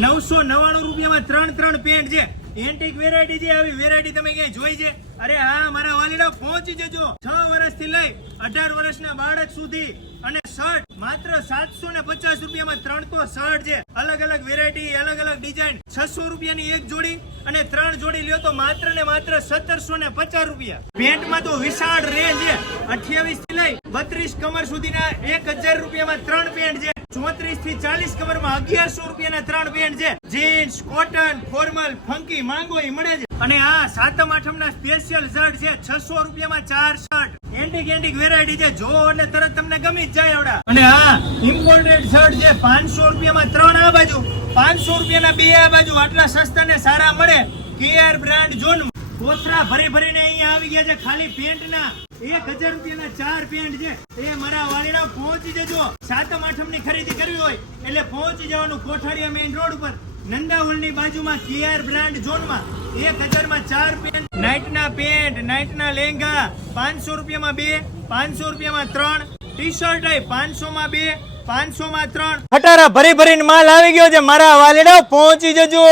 નવસો નવ્વાણું રૂપિયામાં ત્રણ ત્રણ પેન્ટ છે. એન્ટિક વેરાયટી છે, આવી વેરાયટી તમે ક્યાંય જોઈ છે? અરે હા, મારા વાલીડા પહોંચી જજો. છ વર્ષથી લઈ અઢાર વર્ષના બાળક સુધી. અને શર્ટ માત્ર સાતસો ને પચાસ રૂપિયામાં ત્રણ તો શર્ટ છે. અલગ અલગ વેરાયટી અલગ અલગ ડિઝાઇન છસો રૂપિયાની એક જોડી અને ત્રણ જોડી લ્યો તો માત્ર ને માત્ર સત્તરસો ને પચાસ રૂપિયા. પેન્ટમાં તો વિશાળ રેન્જ છે. અઠ્યાવીસથી લઈ બત્રીસ કમર સુધીના એક હજાર રૂપિયામાં ત્રણ પેન્ટ છે. ચોત્રીસથી ચાલીસ કમરમાં અગિયારસો રૂપિયાના ત્રણ બેન્ડ છે. જીન્સ, કોટન, ફોર્મલ, ફંકી માંગો એ મળે છે. અને આ સાતમ આઠમ ના સ્પેશિયલ શર્ટ છે, છસો રૂપિયામાં ચાર શર્ટ એન્ટિક એન્ટિક વેરાયટી છે. જો એટલે તરત તમને ગમી જ જાય આવડા. અને આ ઇમ્પોર્ટેડ શર્ટ છે, પાંચસો રૂપિયામાં ત્રણ આ બાજુ. પાંચસો રૂપિયાના બે આ બાજુ. આટલા સસ્તા ને સારા મળે. કેઆર બ્રાન્ડ જોન કોથરા ભરી ભરીને અહીંયા આવી ગયા છે, ખાલી પેન્ટના. એક હજાર રૂપિયાના ચાર પેન્ટ છે. એ મારા વાલીડા પહોંચી જજો. સાતમ આઠમની ખરીદી કરવી હોય, એટલે પહોંચી જવાનું કોઠારીયા મેઇન રોડ ઉપર. નંદાવલની બાજુમાં કેઆર બ્રાન્ડ ઝોનમાં. એક હજારમાં ચાર પેન્ટ. નાઇટના પેન્ટ નાઇટના લેંગા પાંચસો રૂપિયામાં બે, પાંચસો રૂપિયામાં ત્રણ. ટી શર્ટ પાંચસો માં બે પાંચસો માં ત્રણ. ખટારા ભરી ભરીને માલ આવી ગયો છે. મારા વાલીડા પહોંચી જજો.